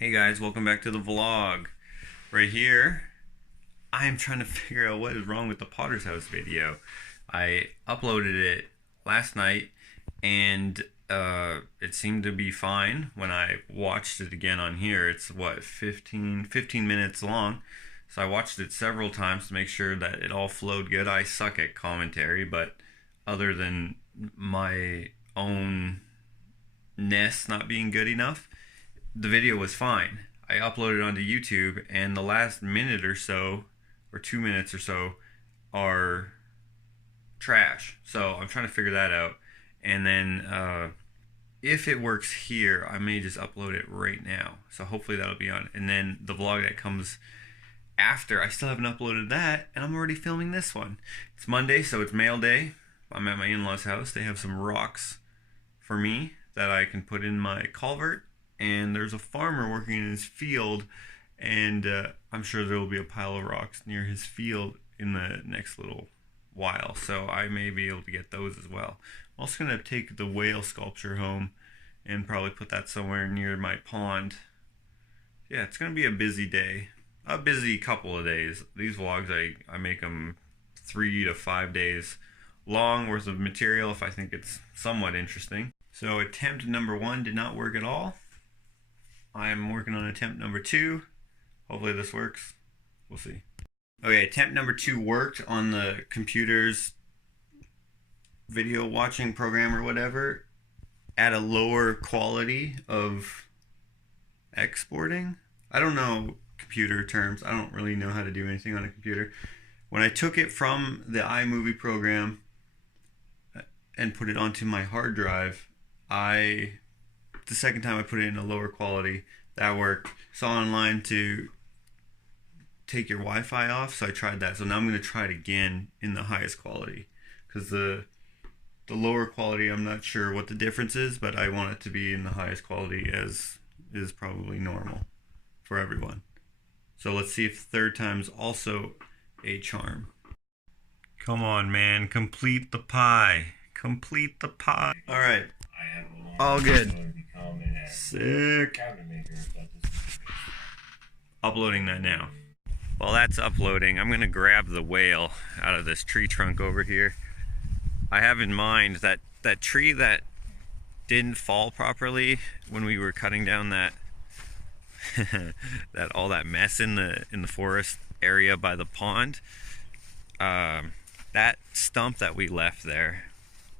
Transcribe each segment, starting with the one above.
Hey guys, welcome back to the vlog. Right here, I'm trying to figure out what is wrong with the Potter's House video. I uploaded it last night and it seemed to be fine. When I watched it again on here, it's what, 15 minutes long. So I watched it several times to make sure that it all flowed good. I suck at commentary, but other than my own ness not being good enough, the video was fine. I uploaded it onto YouTube, and the last minute or so, or 2 minutes or so, are trash. So I'm trying to figure that out. And then if it works here, I may just upload it right now. So hopefully that'll be on. And then the vlog that comes after, I still haven't uploaded that, and I'm already filming this one. It's Monday, so it's mail day. I'm at my in-laws' house. They have some rocks for me that I can put in my culvert. And there's a farmer working in his field, and I'm sure there will be a pile of rocks near his field in the next little while, so I may be able to get those as well. I'm also going to take the whale sculpture home and probably put that somewhere near my pond. Yeah, it's going to be a busy day. A busy couple of days. These vlogs, I make them 3 to 5 days long worth of material if I think it's somewhat interesting. So attempt number 1 did not work at all. I'm working on attempt number 2. Hopefully this works. We'll see. Okay, attempt number 2 worked on the computer's video watching program or whatever at a lower quality of exporting. I don't know computer terms. I don't really know how to do anything on a computer. When I took it from the iMovie program and put it onto my hard drive, the second time I put it in a lower quality, that worked. Saw online to take your Wi-Fi off, so I tried that. So now I'm going to try it again in the highest quality, because the lower quality, I'm not sure what the difference is, but I want it to be in the highest quality as is probably normal for everyone. So let's see if third time's also a charm. Come on, man, complete the pie. Complete the pie. All right. All good. Sick. Uploading that now. While that's uploading, I'm going to grab the whale out of this tree trunk over here. I have in mind that tree that didn't fall properly when we were cutting down that all that mess in the forest area by the pond. That stump that we left there,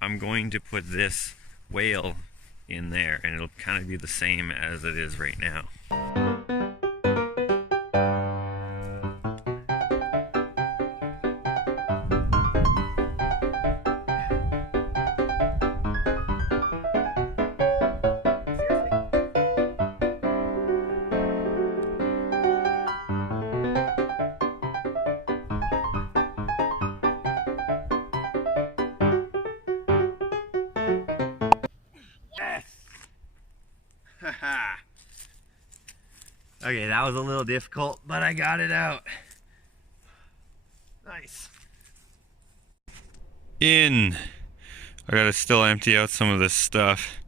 I'm going to put this whale in there, and it'll kind of be the same as it is right now. Okay, that was a little difficult, but I got it out. Nice. I gotta still empty out some of this stuff.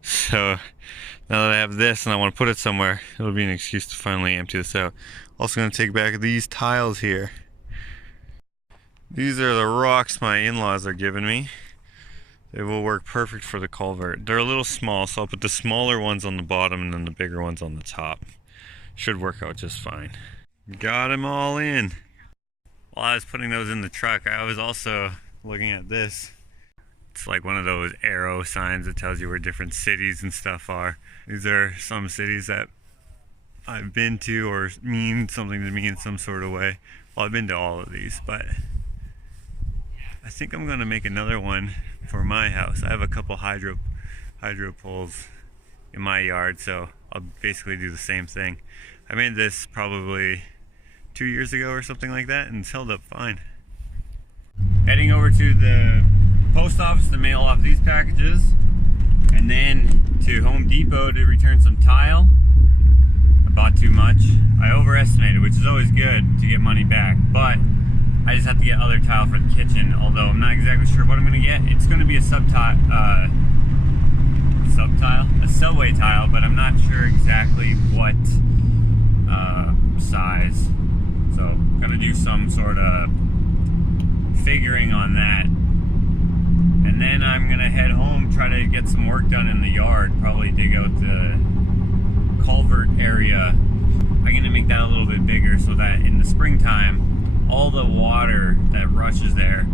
So now that I have this and I want to put it somewhere, it'll be an excuse to finally empty this out. Also gonna take back these tiles here. These are the rocks my in-laws are giving me. They will work perfect for the culvert. They're a little small, so I'll put the smaller ones on the bottom and then the bigger ones on the top. Should work out just fine. Got them all in. While I was putting those in the truck, I was also looking at this. It's like one of those arrow signs that tells you where different cities and stuff are. These are some cities that I've been to or mean something to me in some sort of way. Well, I've been to all of these, but I think I'm gonna make another one for my house. I have a couple hydro poles in my yard, so I'll basically do the same thing. I made this probably 2 years ago or something like that, and it's held up fine. Heading over to the post office to mail off these packages, and then to Home Depot to return some tile. I bought too much. I overestimated, which is always good to get money back, but I just have to get other tile for the kitchen, although I'm not exactly sure what I'm going to get. It's going to be a a subway tile, but I'm not sure exactly what size. So I'm gonna do some sort of figuring on that. And then I'm gonna head home, try to get some work done in the yard, probably dig out the culvert area. I'm gonna make that a little bit bigger so that in the springtime, all the water that rushes there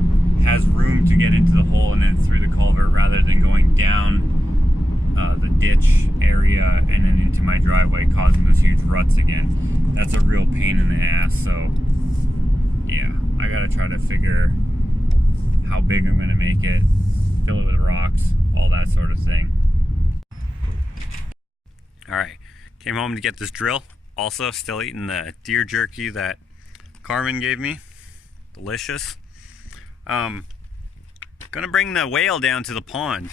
has room to get into the hole and then through the culvert rather than going down the ditch area and then into my driveway, causing those huge ruts again. That's a real pain in the ass. So yeah, I gotta try to figure how big I'm gonna make it, fill it with rocks, all that sort of thing. Alright, came home to get this drill. Also still eating the deer jerky that Carmen gave me. Delicious. Gonna bring the whale down to the pond.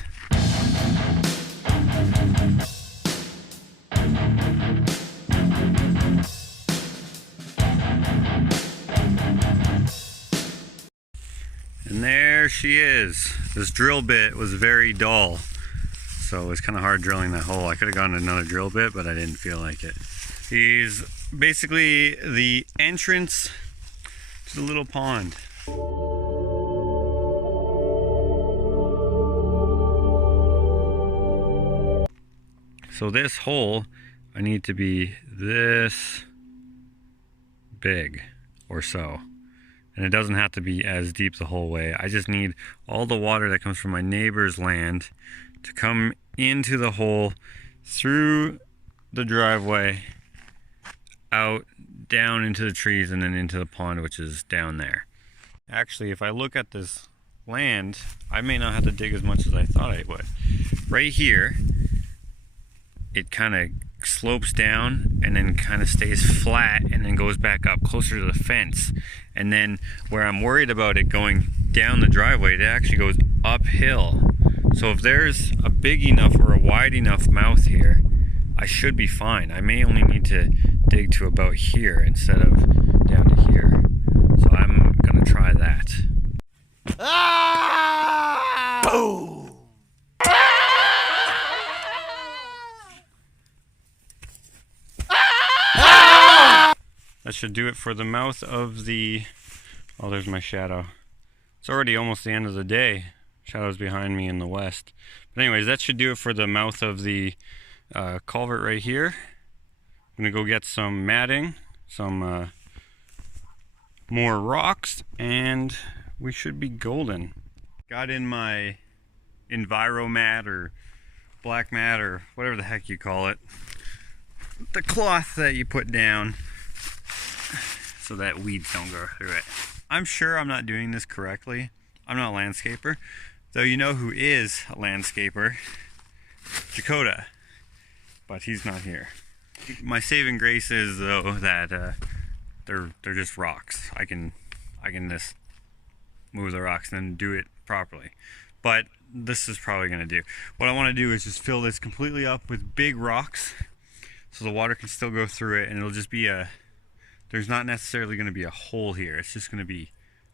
And there she is. This drill bit was very dull, so it was kind of hard drilling that hole. I could have gotten another drill bit, but I didn't feel like it. He's basically the entrance to the little pond. So this hole, I need to be this big or so. And it doesn't have to be as deep the whole way. I just need all the water that comes from my neighbor's land to come into the hole, through the driveway, out, down into the trees, and then into the pond, which is down there. Actually, if I look at this land, I may not have to dig as much as I thought I would. Right here, it kind of slopes down and then kind of stays flat and then goes back up closer to the fence. And then where I'm worried about it going down the driveway, it actually goes uphill. So if there's a big enough or a wide enough mouth here, I should be fine. I may only need to dig to about here instead of down to here. So I'm gonna try that. Ah! Boom! That should do it for the mouth of the... Oh, there's my shadow. It's already almost the end of the day. Shadow's behind me in the west. But anyways, that should do it for the mouth of the culvert right here. I'm gonna go get some matting, some more rocks, and we should be golden. Got in my Enviromat or black mat or whatever the heck you call it. The cloth that you put down so that weeds don't go through it. I'm sure I'm not doing this correctly. I'm not a landscaper, though you know who is a landscaper? Dakota, but he's not here. My saving grace is though that they're just rocks. I can just move the rocks and then do it properly. But this is probably gonna do. What I want to do is just fill this completely up with big rocks, so the water can still go through it, and it'll just be a. There's not necessarily going to be a hole here. It's just going to be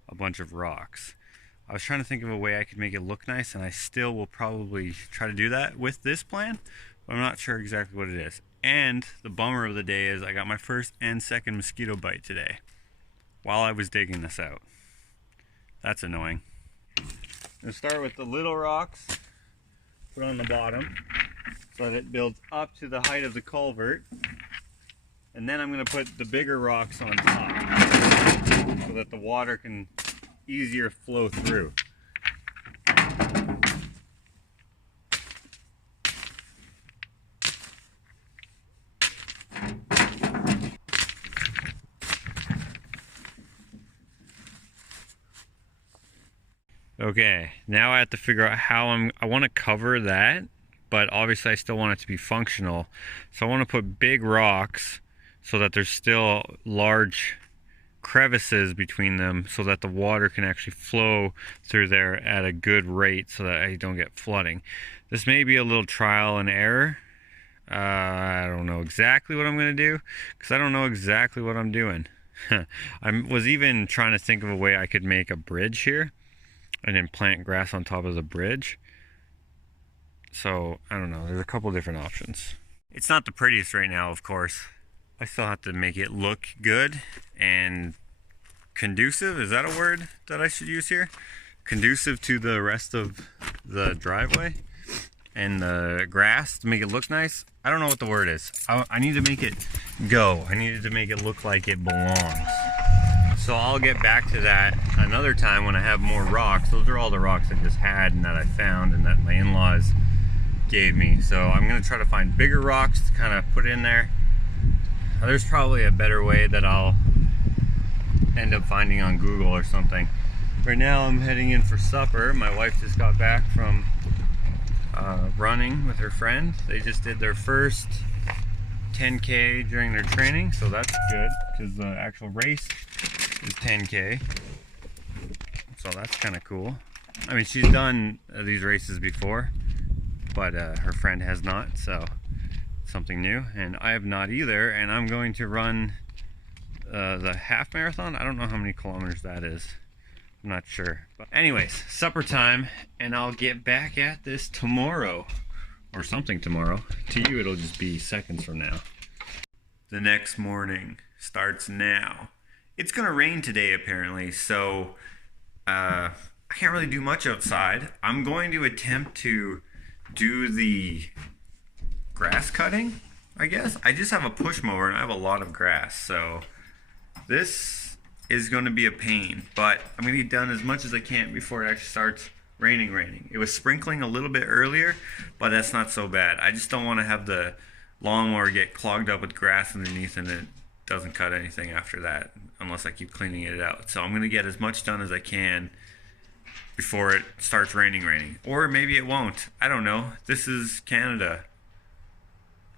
a bunch of rocks. I was trying to think of a way I could make it look nice, and I still will probably try to do that with this plan, but I'm not sure exactly what it is. And the bummer of the day is I got my first and second mosquito bite today while I was digging this out. That's annoying. I'm going to start with the little rocks, put on the bottom so that it builds up to the height of the culvert. And then I'm going to put the bigger rocks on top so that the water can easier flow through. Okay, now I have to figure out how I want to cover that, but obviously I still want it to be functional. So I want to put big rocks so that there's still large crevices between them so that the water can actually flow through there at a good rate so that I don't get flooding. This may be a little trial and error. I don't know exactly what I'm going to do because I don't know exactly what I'm doing. I was even trying to think of a way I could make a bridge here and then plant grass on top of the bridge. So I don't know, there's a couple different options. It's not the prettiest right now, of course. I still have to make it look good and conducive. Is that a word that I should use here? Conducive to the rest of the driveway and the grass to make it look nice. I don't know what the word is. I need to make it go. I needed to make it look like it belongs. So I'll get back to that another time when I have more rocks. Those are all the rocks I just had and that I found and that my in-laws gave me. So I'm gonna try to find bigger rocks to kind of put in there. There's probably a better way that I'll end up finding on Google or something. Right now I'm heading in for supper. My wife just got back from running with her friend. They just did their first 10K during their training, so that's good because the actual race is 10K. So that's kind of cool. I mean, she's done these races before, but her friend has not, so something new. And I have not either, and I'm going to run the half marathon. I don't know how many kilometers that is. I'm not sure. But anyways, supper time, and I'll get back at this tomorrow. Or something tomorrow. To you, it'll just be seconds from now. The next morning starts now. It's gonna rain today, apparently, so I can't really do much outside. I'm going to attempt to do the grass cutting, I guess. I just have a push mower and I have a lot of grass, so this is going to be a pain, but I'm going to get done as much as I can before it actually starts raining. It was sprinkling a little bit earlier, but that's not so bad. I just don't want to have the lawnmower get clogged up with grass underneath and it doesn't cut anything after that unless I keep cleaning it out. So I'm going to get as much done as I can before it starts raining. Or maybe it won't. I don't know. This is Canada.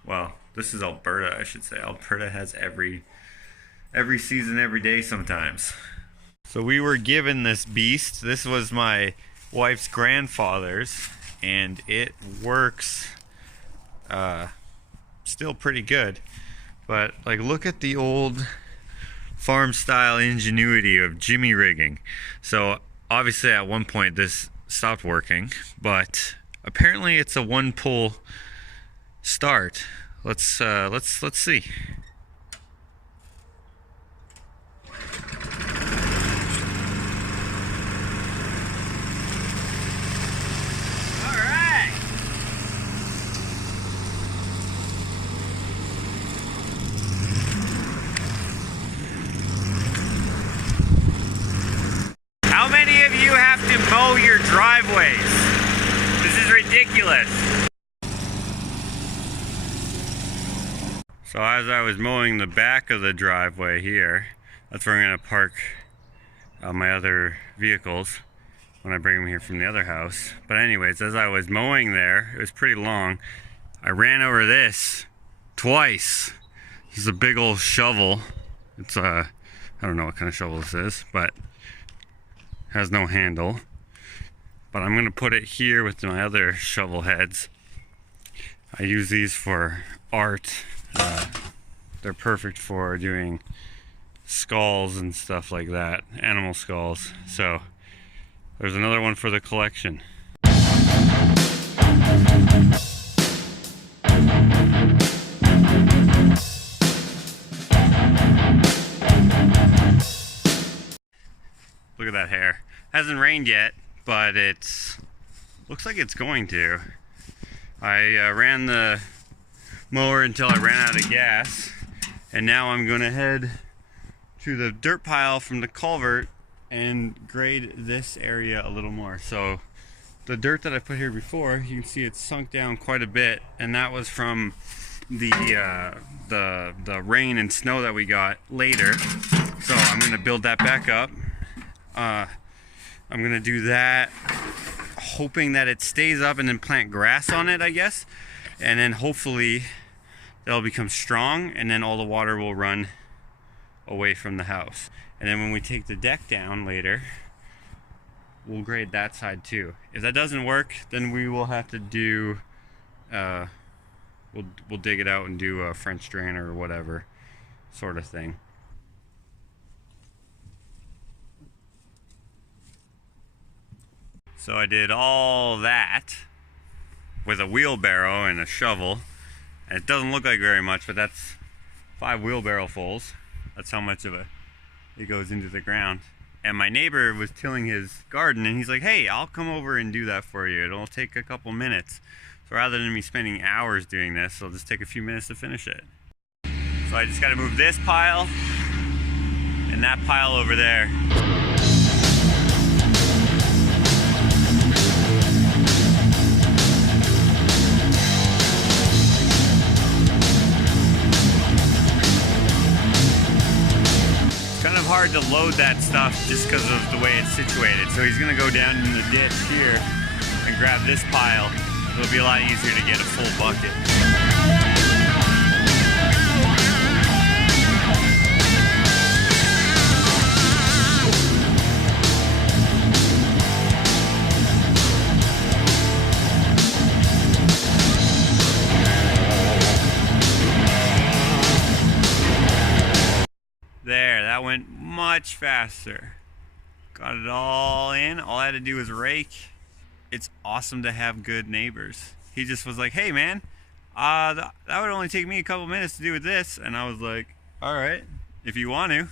Well, this is Alberta, I should say. Alberta has every season, every day sometimes. So we were given this beast. This was my wife's grandfather's, and it works still pretty good. But like, look at the old farm style ingenuity of jimmy rigging. So obviously at one point this stopped working, but apparently it's a one pull start. Let's see. How many of you have to mow your driveways? This is ridiculous. So as I was mowing the back of the driveway here, that's where I'm going to park my other vehicles when I bring them here from the other house. But anyways, as I was mowing there, it was pretty long, I ran over this twice. This is a big old shovel. It's I don't know what kind of shovel this is, but has no handle. But I'm gonna put it here with my other shovel heads. I use these for art. They're perfect for doing skulls and stuff like that, animal skulls. So there's another one for the collection. Look at that hair. Hasn't rained yet, but it's looks like it's going to. I ran the mower until I ran out of gas, and now I'm gonna head to the dirt pile from the culvert and grade this area a little more. So the dirt that I put here before, you can see it's sunk down quite a bit, and that was from the rain and snow that we got later. So I'm gonna build that back up. I'm gonna do that, hoping that it stays up, and then plant grass on it, I guess. And then hopefully that'll become strong, and then all the water will run away from the house. And then when we take the deck down later, we'll grade that side too. If that doesn't work, then we will have to do we'll dig it out and do a French drain or whatever sort of thing. So I did all that with a wheelbarrow and a shovel. And it doesn't look like very much, but that's 5 wheelbarrow fulls. That's how much of it goes into the ground. And my neighbor was tilling his garden, and he's like, hey, I'll come over and do that for you. It'll take a couple minutes. So rather than me spending hours doing this, it'll just take a few minutes to finish it. So I just got to move this pile and that pile over there. Kind of hard to load that stuff just because of the way it's situated. So he's gonna go down in the ditch here and grab this pile. It'll be a lot easier to get a full bucket. There, that went much faster. Got it all in. All I had to do was rake. It's awesome to have good neighbors. He just was like, hey man, that would only take me a couple minutes to do with this. And I was like, all right, if you want to.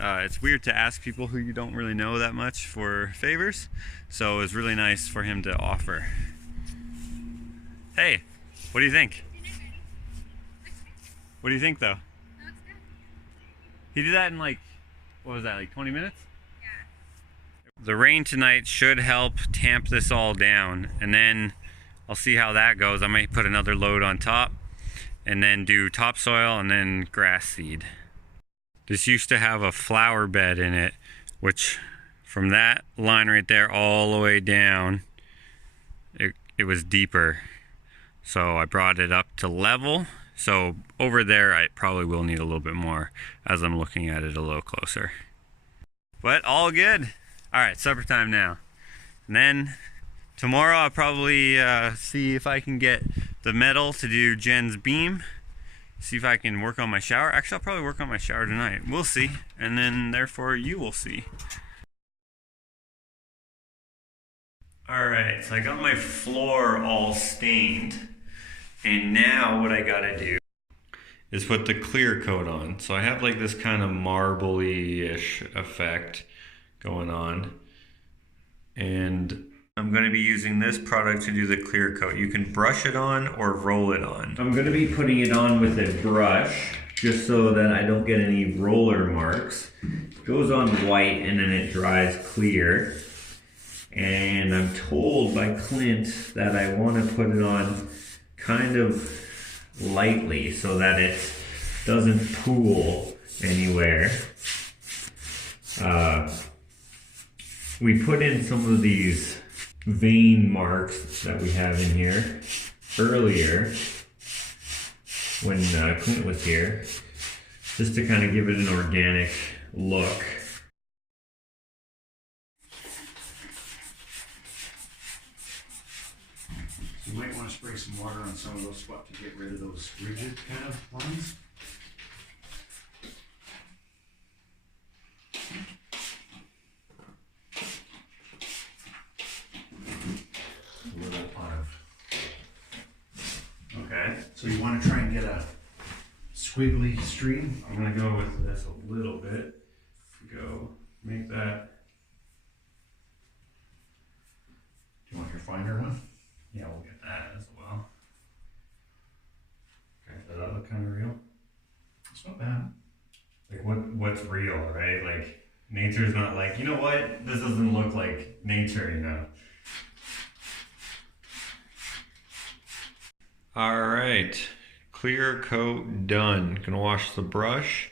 It's weird to ask people who you don't really know that much for favors. So it was really nice for him to offer. Hey, what do you think? What do you think though? He did that in like, what was that, like 20 minutes? Yeah. The rain tonight should help tamp this all down, and then I'll see how that goes. I might put another load on top and then do topsoil and then grass seed. This used to have a flower bed in it, which from that line right there all the way down, it was deeper. So I brought it up to level. So over there, I probably will need a little bit more as I'm looking at it a little closer. But all good. All right, supper time now. And then tomorrow I'll probably see if I can get the metal to do Jen's beam. See if I can work on my shower. Actually, I'll probably work on my shower tonight. We'll see. And then therefore you will see. All right, so I got my floor all stained. And now what I gotta do is put the clear coat on. So I have like this kind of marbly-ish effect going on. And I'm gonna be using this product to do the clear coat. You can brush it on or roll it on. I'm gonna be putting it on with a brush just so that I don't get any roller marks. It goes on white and then it dries clear. And I'm told by Clint that I wanna put it on kind of lightly so that it doesn't pool anywhere. We put in some of these vein marks that we have in here earlier when Clint was here, just to kind of give it an organic look. You might want to spray some water on some of those spots to get rid of those rigid kind of lines. A little Okay. So you want to try and get a squiggly stream. I'm gonna go with this a little bit. Go make that. Do you want your finer one? Yeah, we'll get that as well. Okay, does that look kind of real? It's not bad. Like what's real, right? Like nature's not like, you know what? This doesn't look like nature, you know. All right, clear coat done. Gonna wash the brush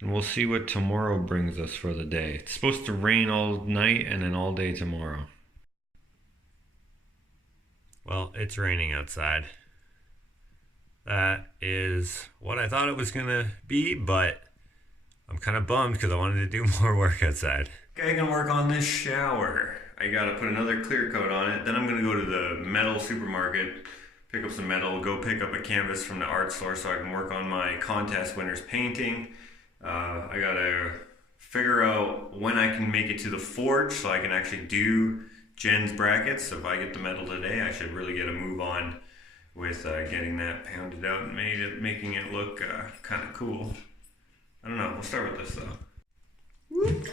and we'll see what tomorrow brings us for the day. It's supposed to rain all night and then all day tomorrow. Well, it's raining outside. That is what I thought it was gonna be, but I'm kind of bummed because I wanted to do more work outside. Okay, I can work on this shower. I gotta put another clear coat on it. Then I'm gonna go to the metal supermarket, pick up some metal, go pick up a canvas from the art store so I can work on my contest winners painting. I gotta figure out when I can make it to the forge so I can actually do Jen's brackets. So if I get the metal today, I should really get a move on with getting that pounded out and making it look kind of cool. I don't know, we'll start with this though. Whoop.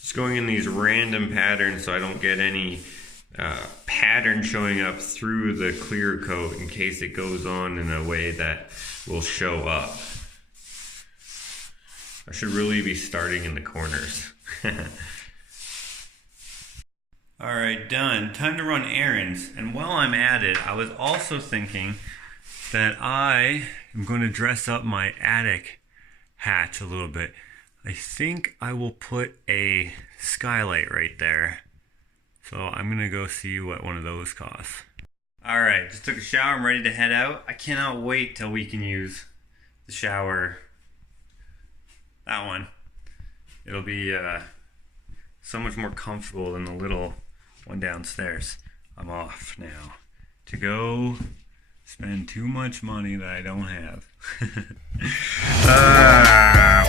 Just going in these random patterns so I don't get any pattern showing up through the clear coat in case it goes on in a way that will show up. I should really be starting in the corners. Alright, done. Time to run errands. And while I'm at it, I was also thinking that I am going to dress up my attic hatch a little bit. I think I will put a skylight right there. So I'm going to go see what one of those costs. Alright, just took a shower. I'm ready to head out. I cannot wait till we can use the shower. That one. It'll be so much more comfortable than the little one downstairs. I'm off now to go spend too much money that I don't have.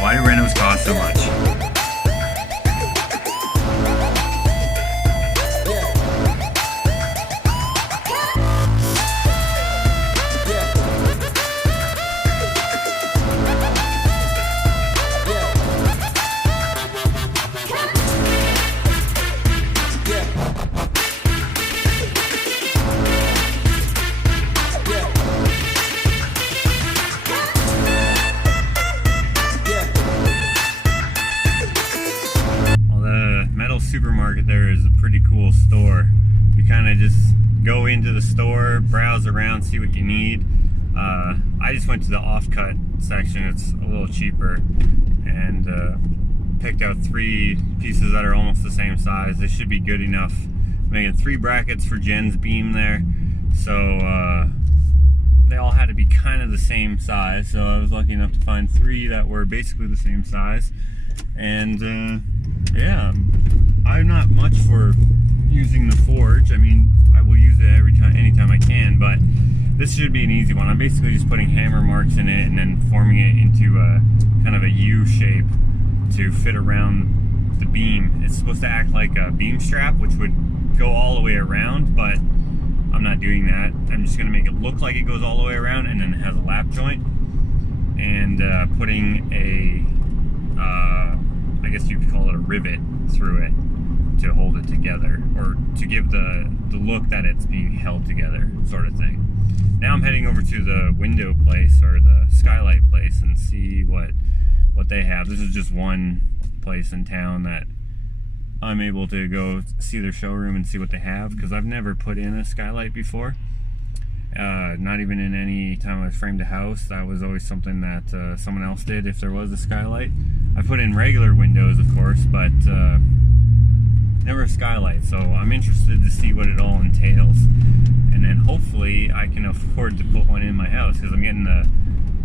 Why do renos cost so much? Supermarket there is a pretty cool store. You kind of just go into the store, browse around, see what you need. I just went to the offcut section. It's a little cheaper, and picked out 3 pieces that are almost the same size. They should be good enough. I'm making 3 brackets for Jen's beam there, so they all had to be kind of the same size. So I was lucky enough to find 3 that were basically the same size. And yeah, I'm not much for using the forge. I mean, I will use it anytime I can, but this should be an easy one. I'm basically just putting hammer marks in it and then forming it into a kind of a U shape to fit around the beam. It's supposed to act like a beam strap, which would go all the way around, but I'm not doing that. I'm just gonna make it look like it goes all the way around, and then it has a lap joint, and putting a I guess you could call it a rivet through it to hold it together, or to give the look that it's being held together, sort of thing. Now I'm heading over to the window place, or the skylight place, and see what they have. This is just one place in town that I'm able to go see their showroom and see what they have, because I've never put in a skylight before. Not even in any time I framed a house. That was always something that someone else did if there was a skylight. I put in regular windows, of course, but never a skylight. So I'm interested to see what it all entails, and then hopefully I can afford to put one in my house, because I'm getting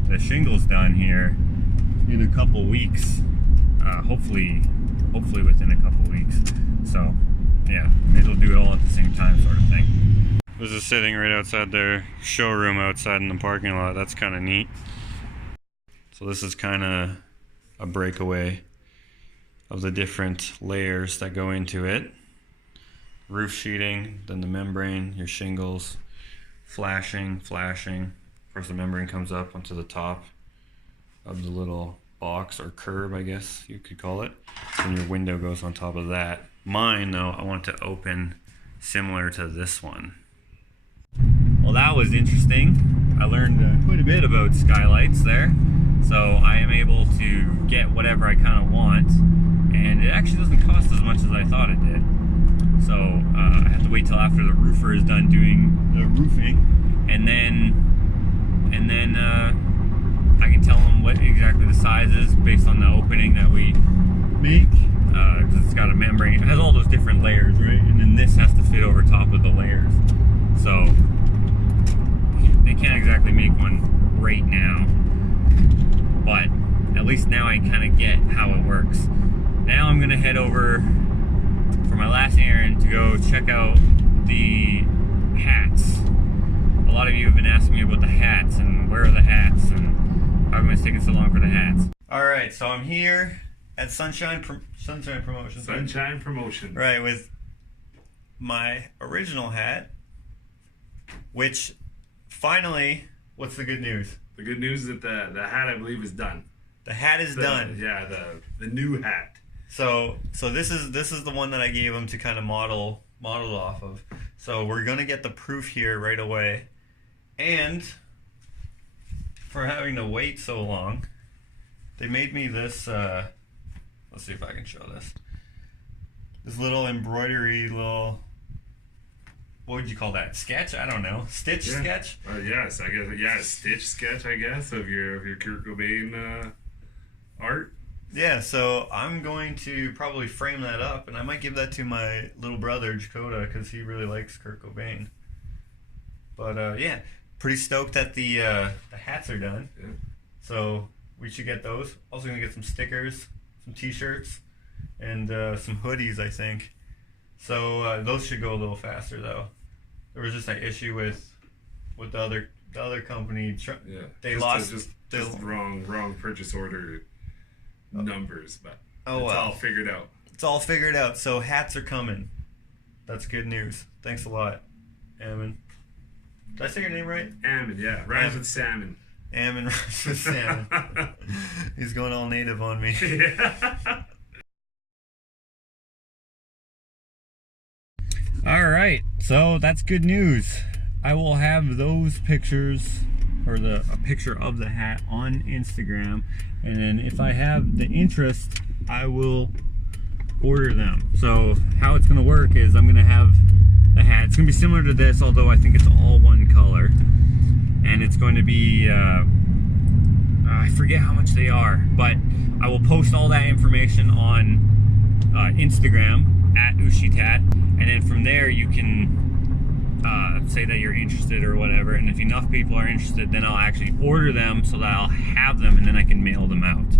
the shingles done here in a couple weeks. Hopefully within a couple weeks. So yeah, maybe we'll do it all at the same time, sort of thing. This is sitting right outside their showroom outside in the parking lot. That's kind of neat. So this is kind of a breakaway of the different layers that go into it. Roof sheeting, then the membrane, your shingles, flashing. Of course the membrane comes up onto the top of the little box, or curb I guess you could call it. And your window goes on top of that. Mine though, I want to open similar to this one. Well, that was interesting. I learned quite a bit about skylights there. So I am able to get whatever I kind of want, and it actually doesn't cost as much as I thought it did. So I have to wait till after the roofer is done doing the roofing, and then I can tell them what exactly the size is based on the opening that we make, because it's got a membrane. It has all those different layers, right? And then this has to fit over top of the layers. So they can't exactly make one right now, but at least now I kind of get how it works. Now I'm gonna head over for my last errand to go check out the hats. A lot of you have been asking me about the hats and where are the hats and how come it's taking so long for the hats. Alright, so I'm here at Sunshine Promotion. Sunshine Promotion. Right, with my original hat, which finally, what's the good news? The good news is that the hat, I believe, is done. The hat is done. Yeah, the new hat. So this is the one that I gave him to kind of model off of. So we're gonna get the proof here right away, and for having to wait so long, they made me this. Let's see if I can show this. This little embroidery, what would you call that? Sketch? I don't know. Stitch sketch? Yes, I guess. Yeah, stitch sketch, I guess, of your Kurt Cobain art. Yeah, so I'm going to probably frame that up, and I might give that to my little brother, Dakota, because he really likes Kurt Cobain. But yeah, pretty stoked that the hats are done. Yeah. So we should get those. Also gonna get some stickers, some t-shirts, and some hoodies, I think. So those should go a little faster though. There was just an issue with the other company. Yeah. They just wrong purchase order numbers, but it's all figured out. It's all figured out. So hats are coming. That's good news. Thanks a lot, Ammon. Did I say your name right? Ammon, yeah. Rhymes with salmon. Ammon rhymes with salmon. He's going all native on me. Yeah. All right, so that's good news. I will have those pictures, or a picture of the hat on Instagram, and then if I have the interest, I will order them. So how it's gonna work is I'm gonna have the hat. It's gonna be similar to this, although I think it's all one color, and it's going to be I forget how much they are, but I will post all that information on Instagram at Ushitat, and then from there you can say that you're interested or whatever, and if enough people are interested, then I'll actually order them so that I'll have them and then I can mail them out.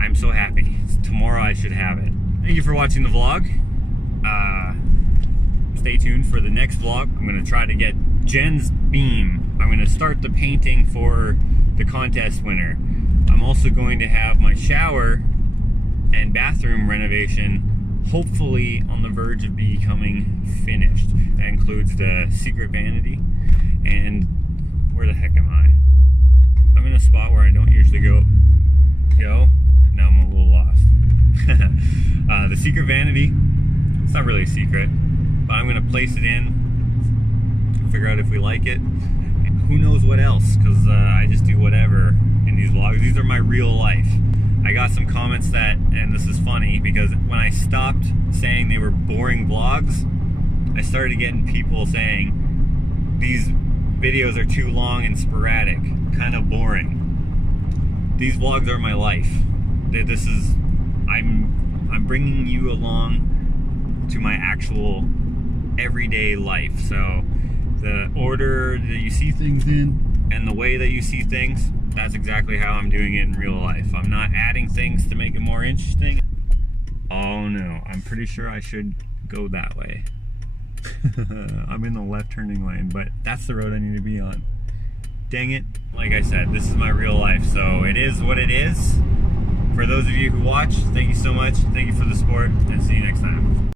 I'm so happy. Tomorrow I should have it. Thank you for watching the vlog. Stay tuned for the next vlog. I'm going to try to get Jen's beam. I'm going to start the painting for the contest winner. I'm also going to have my shower and bathroom renovation hopefully on the verge of becoming finished. That includes the secret vanity, and where the heck am I? I'm in a spot where I don't usually go. Now I'm a little lost. The secret vanity, it's not really a secret, but I'm gonna place it in, figure out if we like it, and who knows what else, because I just do whatever in these vlogs. These are my real life. I got some comments that, and this is funny, because when I stopped saying they were boring vlogs, I started getting people saying these videos are too long and sporadic, kind of boring. These vlogs are my life. This is, I'm bringing you along to my actual everyday life. So the order that you see things in and the way that you see things, that's exactly how I'm doing it in real life. I'm not adding things to make it more interesting. Oh no, I'm pretty sure I should go that way. I'm in the left turning lane, but that's the road I need to be on. Dang it. Like I said, this is my real life, so it is what it is. For those of you who watch, thank you so much. Thank you for the support, and see you next time.